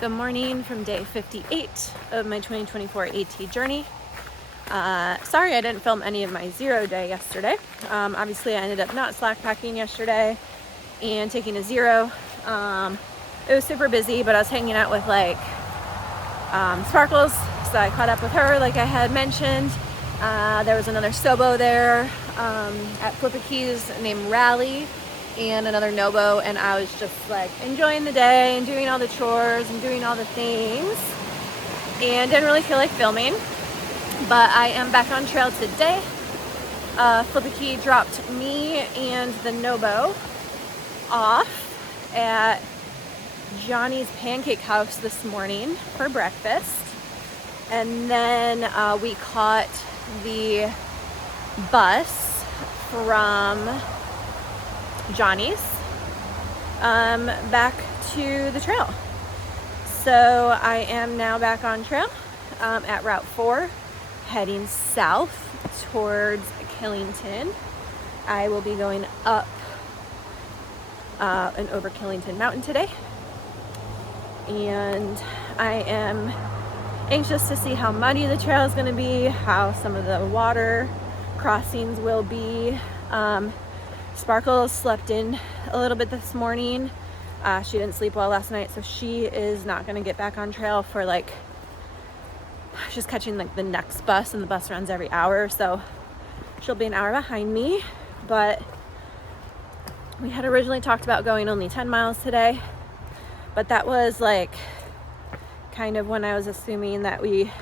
Good morning from day 58 of my 2024 AT journey. Sorry I didn't film any of my 0 day yesterday. Obviously I ended up not slack packing yesterday and taking a 0. It was super busy, but I was hanging out with Sparkles, so I caught up with her like I had mentioned. There was another SOBO there at Flippa Keys named Rally, and another Nobo, and I was just like enjoying the day and doing all the chores and doing all the things and didn't really feel like filming. But I am back on trail today. Flippa Key dropped me and the Nobo off at Johnny's Pancake House this morning for breakfast, and then we caught the bus from Johnny's back to the trail. So I am now back on trail at Route 4, heading south towards Killington. I will be going up and over Killington Mountain today, and I am anxious to see how muddy the trail is going to be, how some of the water crossings will be. Sparkles slept in a little bit this morning. She didn't sleep well last night, so she is not going to get back on trail for she's catching the next bus, and the bus runs every hour, so she'll be an hour behind me. But we had originally talked about going only 10 miles today, but that was kind of when I was assuming that we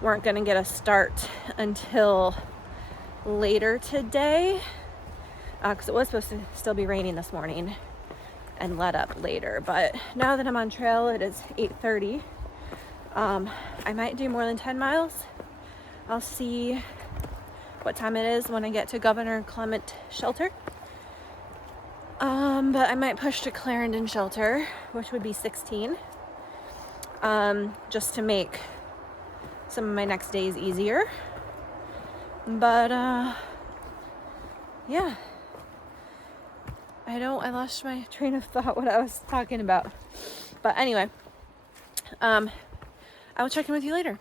weren't going to get a start until later today, because it was supposed to still be raining this morning and let up later. But now that I'm on trail, it is 8:30. I might do more than 10 miles. I'll see what time it is when I get to Governor Clement Shelter. But I might push to Clarendon Shelter, which would be 16, just to make some of my next days easier. But yeah, I lost my train of thought what I was talking about. But anyway, I will check in with you later.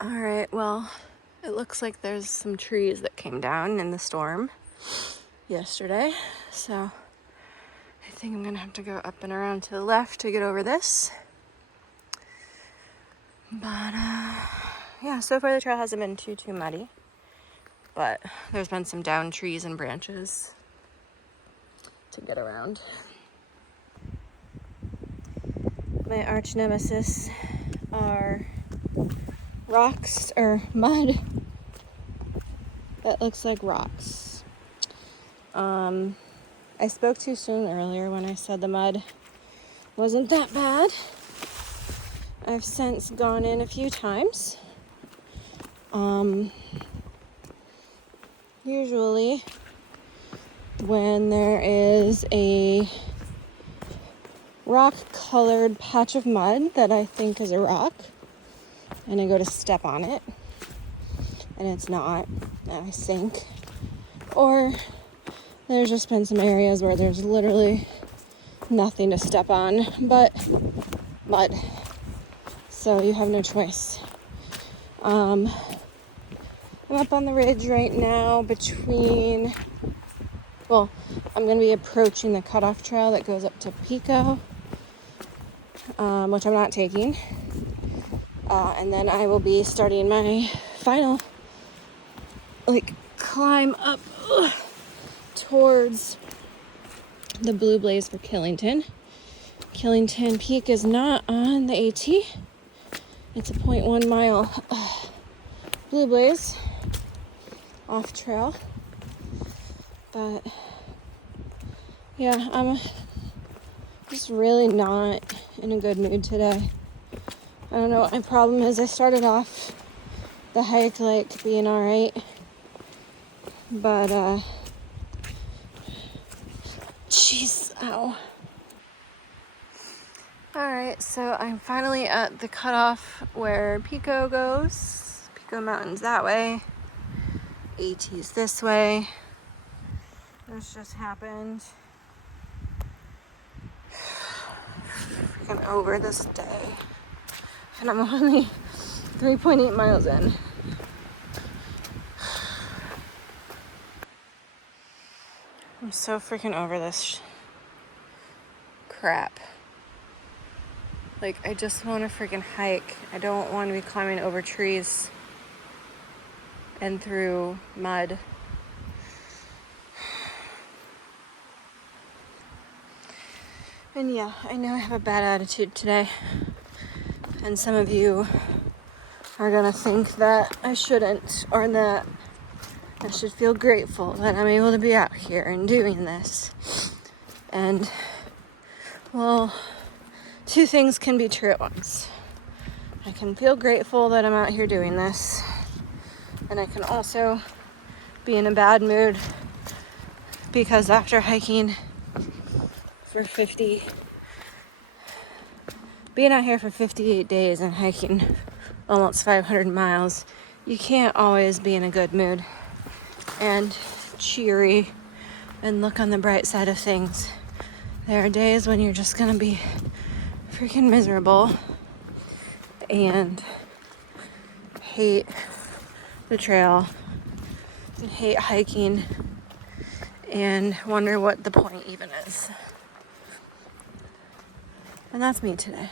All right, well, it looks like there's some trees that came down in the storm yesterday, so I think I'm gonna have to go up and around to the left to get over this. But yeah, so far the trail hasn't been too muddy, but there's been some downed trees and branches to get around. My arch nemesis are rocks or mud that looks like rocks. I spoke too soon earlier when I said the mud wasn't that bad. I've since gone in a few times. Usually when there is a rock colored patch of mud that I think is a rock, and I go to step on it and it's not, and I sink. Or there's just been some areas where there's literally nothing to step on but mud, so you have no choice. I'm up on the ridge right now I'm going to be approaching the cutoff trail that goes up to Pico, which I'm not taking. And then I will be starting my final climb up towards the Blue Blaze for Killington. Killington Peak is not on the AT. It's a 0.1 mile Blue Blaze off trail. But yeah, I'm just really not in a good mood today. I don't know what my problem is. I started off the hike being alright, but jeez, ow. Alright, so I'm finally at the cutoff where Pico goes. Pico Mountain's that way, AT's this way. This just happened. freaking over this day. And I'm only 3.8 miles in. I'm so freaking over this crap. Like, I just want to freaking hike. I don't want to be climbing over trees and through mud. And yeah, I know I have a bad attitude today. And some of you are gonna think that I shouldn't, or that I should feel grateful that I'm able to be out here and doing this. And, well, two things can be true at once. I can feel grateful that I'm out here doing this, and I can also be in a bad mood because after hiking for being out here for 58 days and hiking almost 500 miles, you can't always be in a good mood and cheery and look on the bright side of things. There are days when you're just gonna be freaking miserable and hate the trail and hate hiking and wonder what the point even is. And that's me today.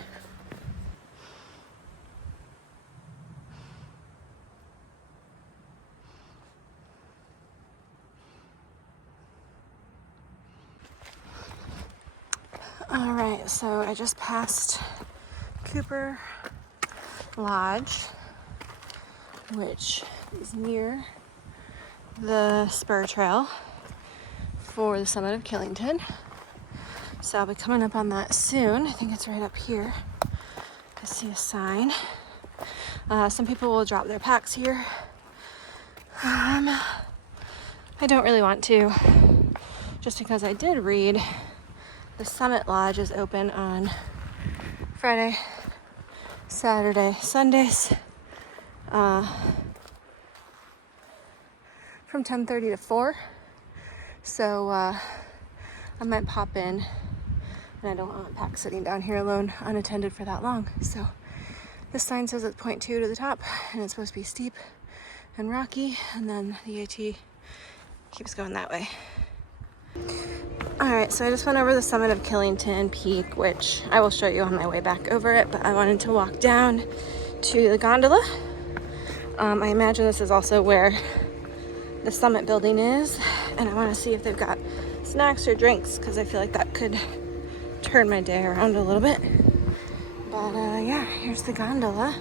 All right, so I just passed Cooper Lodge, which is near the spur trail for the summit of Killington. So I'll be coming up on that soon. I think it's right up here. I see a sign. Some people will drop their packs here. I don't really want to, just because I did read the Summit Lodge is open on Friday, Saturday, Sundays, from 10:30 to 4. So I might pop in, and I don't want Pack sitting down here alone, unattended for that long. So this sign says it's 0.2 to the top, and it's supposed to be steep and rocky, and then the AT keeps going that way. Alright, so I just went over the summit of Killington Peak, which I will show you on my way back over it, but I wanted to walk down to the gondola. I imagine this is also where the summit building is, and I want to see if they've got snacks or drinks, because I feel like that could turn my day around a little bit. But yeah, here's the gondola.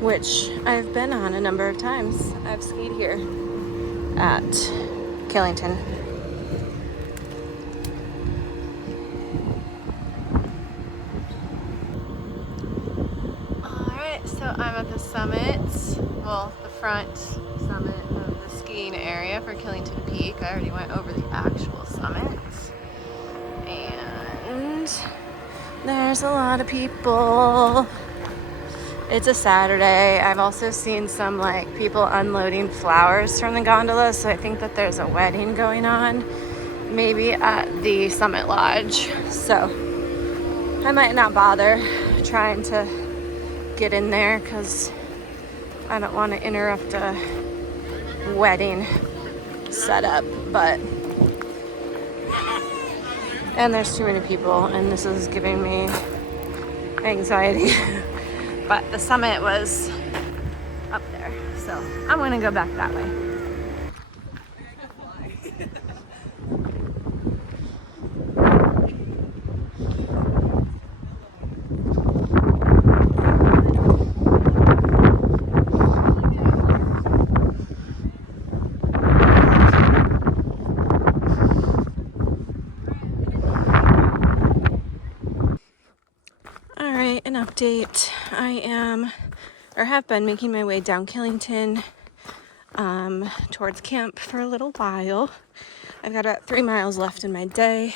Which I've been on a number of times. I've skied here at Killington. Alright, so I'm at the summit, well, the front summit of the skiing area for Killington Peak. I already went over the actual summit. And there's a lot of people. It's a Saturday. I've also seen some people unloading flowers from the gondola, so I think that there's a wedding going on, maybe at the Summit Lodge. So I might not bother trying to get in there because I don't want to interrupt a wedding setup, and there's too many people, and this is giving me anxiety. But the summit was up there, so I'm gonna go back that way. All right, an update. I have been making my way down Killington towards camp for a little while. I've got about 3 miles left in my day.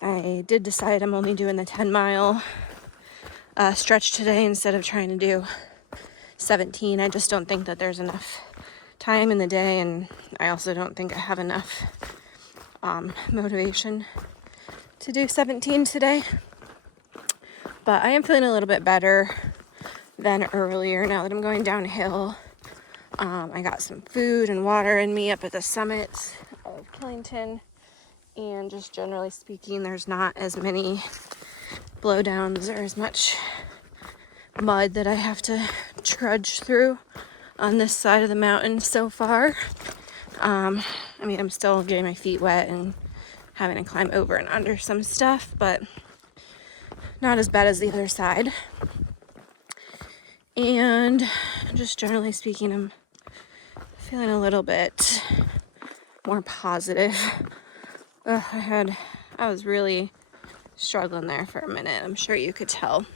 I did decide I'm only doing the 10-mile stretch today instead of trying to do 17. I just don't think that there's enough time in the day, and I also don't think I have enough motivation to do 17 today. But I am feeling a little bit better than earlier now that I'm going downhill. I got some food and water in me up at the summit of Killington, and just generally speaking, there's not as many blowdowns or as much mud that I have to trudge through on this side of the mountain so far. I mean, I'm still getting my feet wet and having to climb over and under some stuff, but not as bad as the other side. And just generally speaking, I'm feeling a little bit more positive. I was really struggling there for a minute. I'm sure you could tell.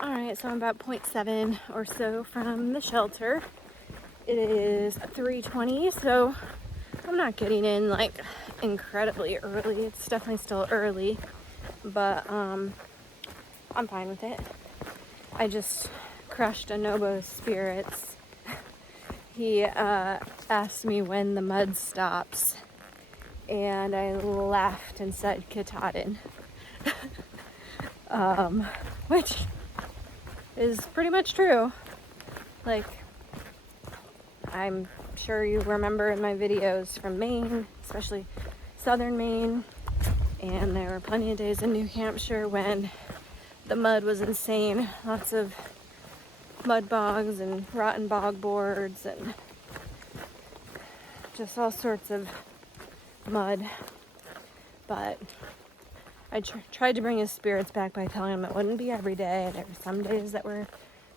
All right, so I'm about 0.7 or so from the shelter. It is 3:20, so I'm not getting in like incredibly early. It's definitely still early, but I'm fine with it. I just crushed a SOBO's spirits. He asked me when the mud stops, and I laughed and said Katahdin, which is pretty much true. Like, I'm sure you remember in my videos from Maine, especially southern Maine, and there were plenty of days in New Hampshire when the mud was insane. Lots of mud bogs and rotten bog boards and just all sorts of mud. But I tried to bring his spirits back by telling him it wouldn't be every day. There were some days that were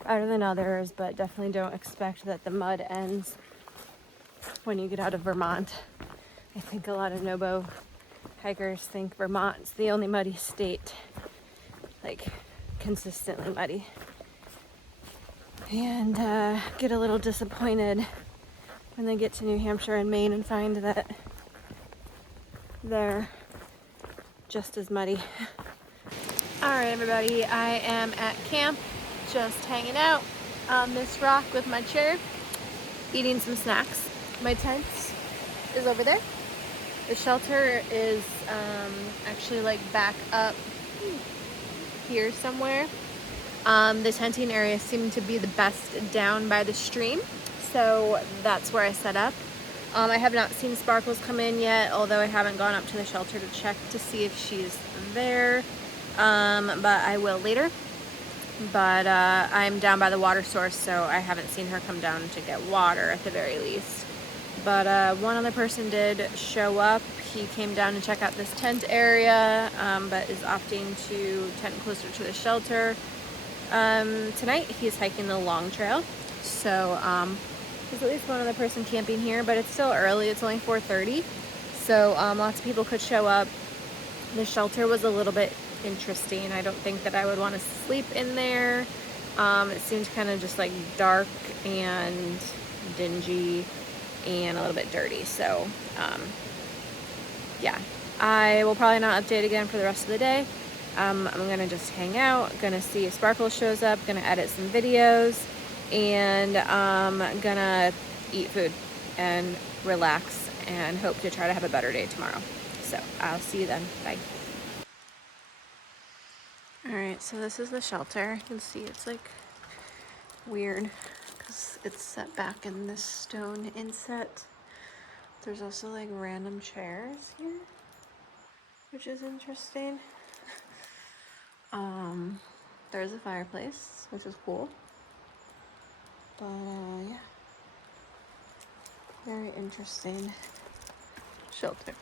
better than others, but definitely don't expect that the mud ends when you get out of Vermont. I think a lot of SOBO hikers think Vermont's the only muddy state, like consistently muddy, and get a little disappointed when they get to New Hampshire and Maine and find that they're just as muddy. All right, everybody, I am at camp, just hanging out on this rock with my chair, eating some snacks. My tent is over there. The shelter is actually like back up here somewhere. The tenting area seemed to be the best down by the stream, so that's where I set up. I have not seen Sparkles come in yet, although I haven't gone up to the shelter to check to see if she's there, but I will later. But I'm down by the water source, so I haven't seen her come down to get water at the very least. But one other person did show up. He came down to check out this tent area, but is opting to tent closer to the shelter. Tonight he's hiking the long trail, so there's at least one other person camping here, but it's still early. It's only 4:30, so lots of people could show up. The shelter was a little bit interesting. I don't think that I would want to sleep in there. It seemed kind of just like dark and dingy and a little bit dirty, so yeah, I will probably not update again for the rest of the day. I'm gonna just hang out, gonna see if Sparkle shows up, gonna edit some videos, and gonna eat food and relax and hope to try to have a better day tomorrow. So I'll see you then. Bye. All right, so this is the shelter. You can see it's like weird because it's set back in this stone inset. There's also like random chairs here, which is interesting. There's a fireplace, which is cool. But yeah, very interesting shelter.